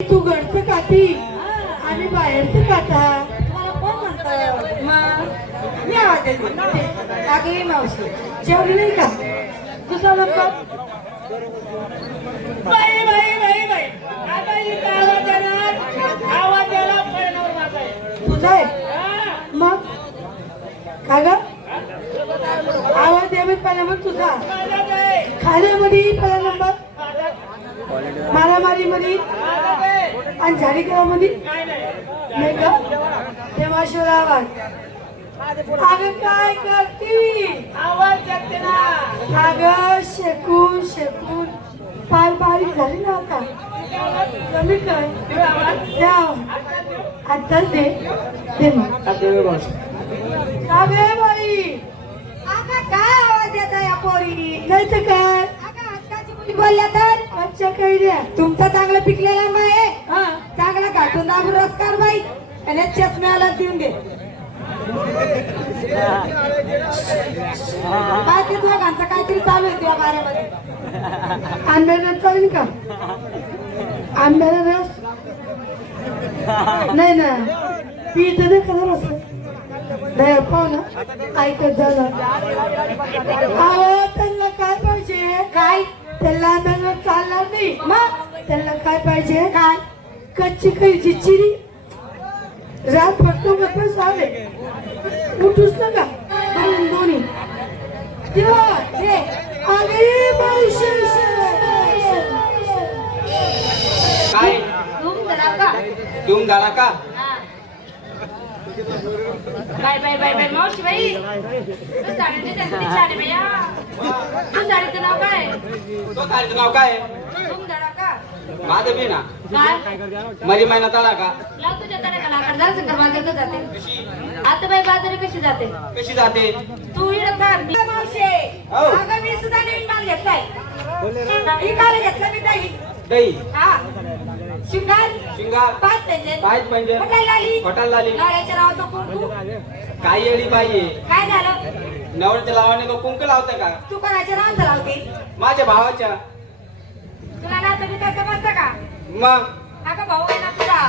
तू घरचं खाती आणि बाहेरचं खाता. मला कोण म्हणतं? मग मी आवाज देते. अगं मावशी जेवली नाही का? तुझा नंबर बाई बाई बाई बाई आता इथं आवाज देणार, आवाज द्यायला पळणार माझा आहे. तुझा आहे हा. मग का ग? आवाज द्यावे पहिला मग तुझा. माझाच आहे, खाण्यामध्ये पहिला नंबर, माझाच- मारामारी मध्ये माझाच आहे. आणि झाडीकरामध्ये काय नाही. नाही का? तेव्हा शिवला आवाज. अगं काय करती? आवाज जगते ना. अगं शेकून शेकून फार बारीक झाली ना आता. कमी कर द्या. आत्ताच दे मग. अगे बाई अगं काय आवाज देत आहे या पोरी? नाही तर काय? अगं आजकालची मुली बोलल्या तर अच्छा काही द्या. तुमचा चांगला पिकलेला आंबा आहे, हा चांगला घाटून दाबून रस कर बाई आणि चष्म्याला देऊन दे. काय ते तुझ्या घांचा काहीतरी चालू आहे तुझ्या बाऱ्यामध्ये. आंब्याला चालेल का? आंब्याला रस नाही ना. पीठ दे खरं रस नाही पाहू ना. ऐकत झालं. अहो त्यांना काय पाहिजे? काय त्यांना आंब्याला चालणार नाही. मग त्यांना काय पाहिजे? काय कच्ची कैची चिरी रात फटको बरोबर चाले. उठूच नका दोन्ही तेव्हा रे अरे पैसे काय तुम जरा का धूम झाला का? बाय बाय बाय बाय मावशी बाई तू साडीचे किती छान आहे भैया. तू साडीचं नाव काय? तो साडीचं नाव काय आहे? तुम धडा का? माझं बी ना काय मरी महिना तळा का? लाव तुझ्या तडका लाकड जा शंकर बाजारला जाते. कशी आता बाई बाजारी कशी जाते? कशी जाते? तू इकडं का? मावशे हो. अगं मी सुद्धा नवीन माल घेतलाय. ही काल घेतला मी दही. दही हा शिंगार शिंगार पाच त्यांचे पाय म्हणजे हॉटेल आली हॉटेल झाली. लाड्याच्या नावाचा कुंकू. काय येडी बाई आहे. काय झालं? नवऱ्याच्या लावाने का कुंक लावते का? तू कोणाच्या नावाचं लावते? माझ्या भावाच्या. तुला ना तुम्ही काय समजतं का? मग काका भाऊ आहे ना तुझा.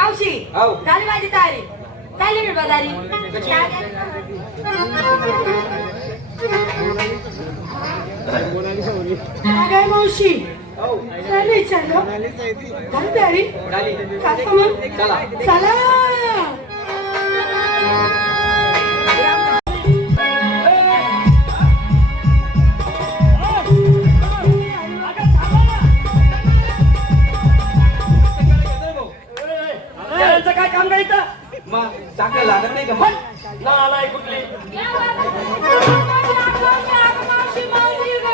मावशी हो. झाली माझी तयारी. चालली मी बाजारी. कशी? काय मावशी हो चालेल चलो झाली तयारी. झाली. चालतो मग. चला. चला याचं काय काम काय इथं? मग चांगलं लागत नाही का? मग नालाय कुठली?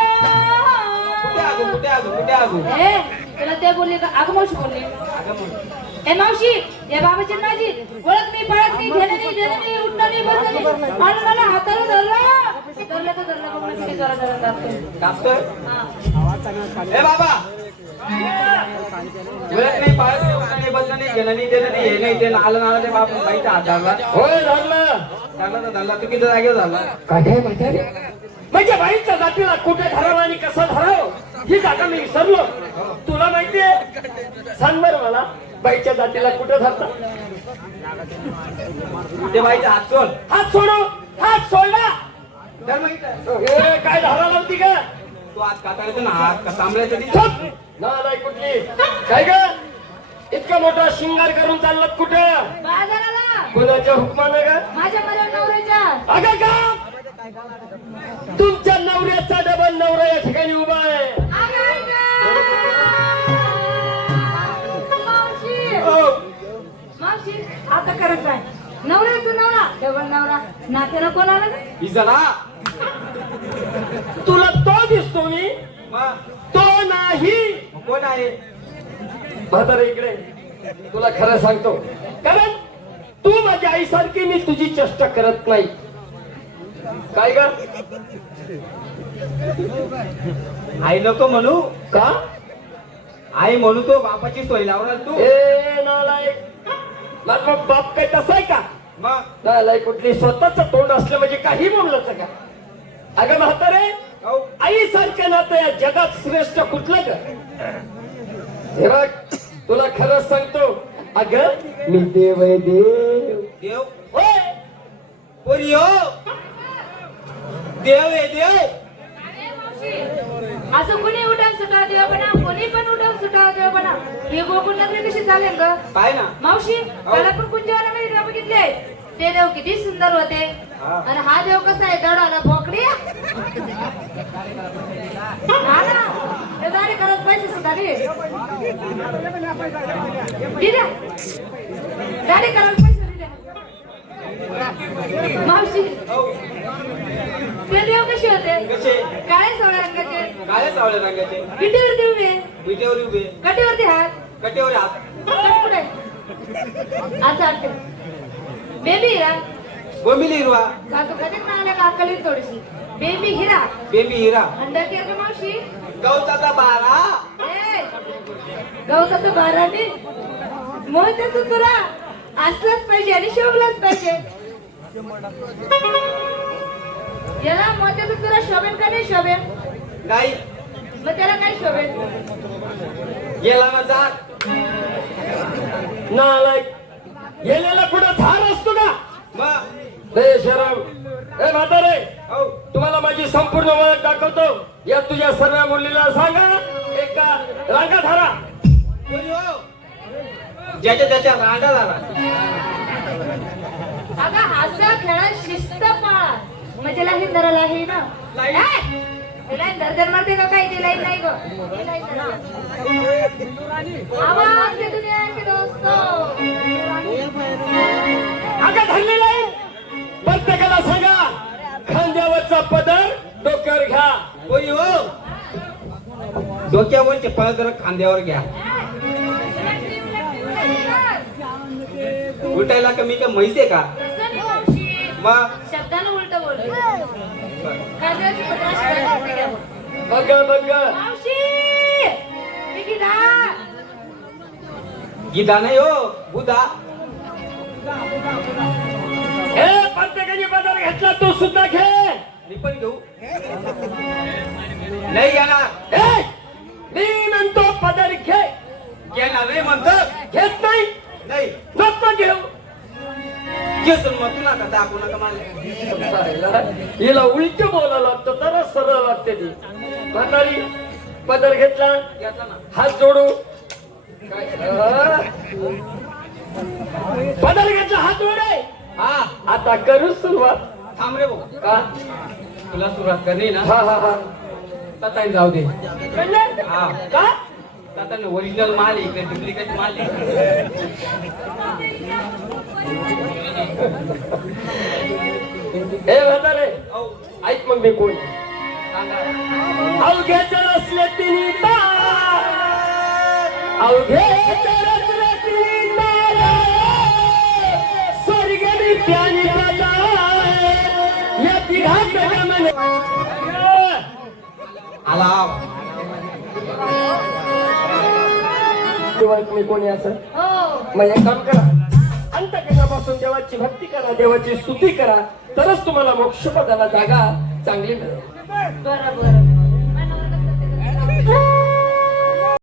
कुठे आगो कुठे आगो कुठे आगो? ए तुला ते बोलले का? अगं मावशी बोलली. अगं मग ए मावशी या बाबाची माझी ओळख नाही पळत नाही घेणं नाही देणं नाही उठणं नाही बसणं नाही. मला हाताला धरलं तर धरलं बघ ना किती जोरात जोरात दाबतोय. कापतोय. हा. ए बाबा ओळख नाही पाळत नाही उठणं नाही बसणं नाही घेणं नाही देणं नाही हे नाही ते नालं नालं ते बाप बाईचा हात धरला. होय धरलं. धरला तर धरला चुकीच्या जागेवर झाला. काय काय म्हातारे? म्हणजे बाईच्या जातीला कुठे धरावं आणि कसं धरावं ही जागा मी विसरलो. तुला माहितीये? सांग बरं मला बाईच्या जातीला कुठे धरतात? ते बाईचा हात सोड. हात सोडू. हात सोडला. धर मग इथं. हे काय धरा लावती का? तू हात काताळायचा ना हात का तांबड्याचं ती? चुप! नालाय कुठली? काय ग इतका मोठा शिंगार करून चाललात कुठं? बाजाराला कोणाच्या हुकमानं का? माझ्या मला नवऱ्याच्या. अगं का तुमच्या नवऱ्याचा डबल नवरा या ठिकाणी उभा आहे. मावशी हो. मावशी आता करत काय? नवऱ्याचा नवरा डबल नवरा नात्याला कोण आला का? ही जरा तुला तो दिसतो मी मग तो नाही. कोण आहे? म्हातारे इकडे तुला खरं सांगतो कारण तू माझ्या आईसारखी मी तुझी चेष्टा करत नाही. काय ग आई नको म्हणू का? आई म्हणू तो बापाची सोय लावणार तू. ए नालायक माझा बाप काय तसा आहे का? मग नालायक कुठली स्वतःच तोंड असलं म्हणजे काही बोललं का? अगं म्हातारे हो. आई सारखं नातं या जगात श्रेष्ठ कुठलं ग? हे बघ तुला खरंच सांगतो अगं मी देव आहे देव देव होय पोरी हो देव आहे देव असं कोणी उठाव सुटाव देव बना कोणी पण उठाव सुटाव देव बना हे गोकुळ नगरी कशी चालेल ग पाय ना मावशी त्याला पण कुंजवाला मी देव बघितले ते देव किती सुंदर होते आणि हा देव कसा आहे दडाला बोकडी हा ना ते दाढी करत पैसे सुद्धा दे दिल्या दाढी करत पैसे दिल्या मावशी ते देव कसे होते कसे काळे सोळा रंगाचे काळ्या सावल्या रंगाचे विटेवरती उभे विटेवर उभे कटेवरती हात कटेवर हात कट पुढे असं वाटते बेबी हिरा बोंबिली हिरवा काकू कधीच म्हणाले काकली थोडीशी बेबी हिरा बेबी हिरा अंडा केर का मावशी गवताचा बारा ए गवताचं बाराने मोहत्याचं तुरा असलंच पाहिजे आणि शोभलाच पाहिजे याला मोत्याचं तुरा शोभेल का नाही शोभेल गाई मग त्याला काय शोभेल गेला ना जात नालायक गेलेला कुठं धार असतो का मग ए शरम ए म्हातारे हो तुम्हाला माझी संपूर्ण ओळख दाखवतो या तुझ्या सर्व मुलीला सांगा एका रांगा धारा पोरी हो ज्याच्या त्याच्या रांगा झाला अगं हसा खेळा शिस्त पाळा म्हणजे लाईन धरा लाईन लाईन दर्दर मारते का काही ती लाईन नाही ग आवाज दे दुनिया के दोस्तों अगं धरलेला आहे प्रत्येकाला सांगा खांद्यावरचा पदर डोक्यावर घ्या पोरी हो डोक्यावरचे पदर खांद्यावर घ्या उलटायला कमी का म्हैस आहे का मग शब्दानं उलट बोल कांद्याची पत्राशी घ्या. बघ मावशी मी गीता. गीता नाही हो बुधा हे प्रत्येकाने पदर घेतला तो सुद्धा घे मी पण घेऊ नाही घेणार ए, मी म्हणतो पदर घे घेणार नाही म्हणत घेत नाही नाही नको घेऊ केसून मग तुला का दाखवू नका मला हिला उलट बोलायला लागतं तर सरळ वाटते ती म्हातारी पदर घेतला घेतला ना हात जोडू पदर घेतला हात जोडे हा आता करू सुरुवात थांब रे भाऊ का तुला सुरुवात करणे ना हा ताताने जाऊ दे कळलं? हा का ताताने ओरिजिनल माल आहे इकडे डुप्लिकेट माल आहे हे म्हातारे औ, ऐक मग मी कोण सांगा अवघ्याच्या रचले तिन्ही तार अवघ्याच्या रचले तिन्ही तार स्वर्गनी प्यानी प्रदाय या तिघात गमन आला तेव्हा तुम्ही कोणी असं हो मग एक काम करा अंतकरणापासून देवाची भक्ती करा देवाची स्तुती करा तरच तुम्हाला मोक्षपदाला जागा चांगली मिळेल बरोबर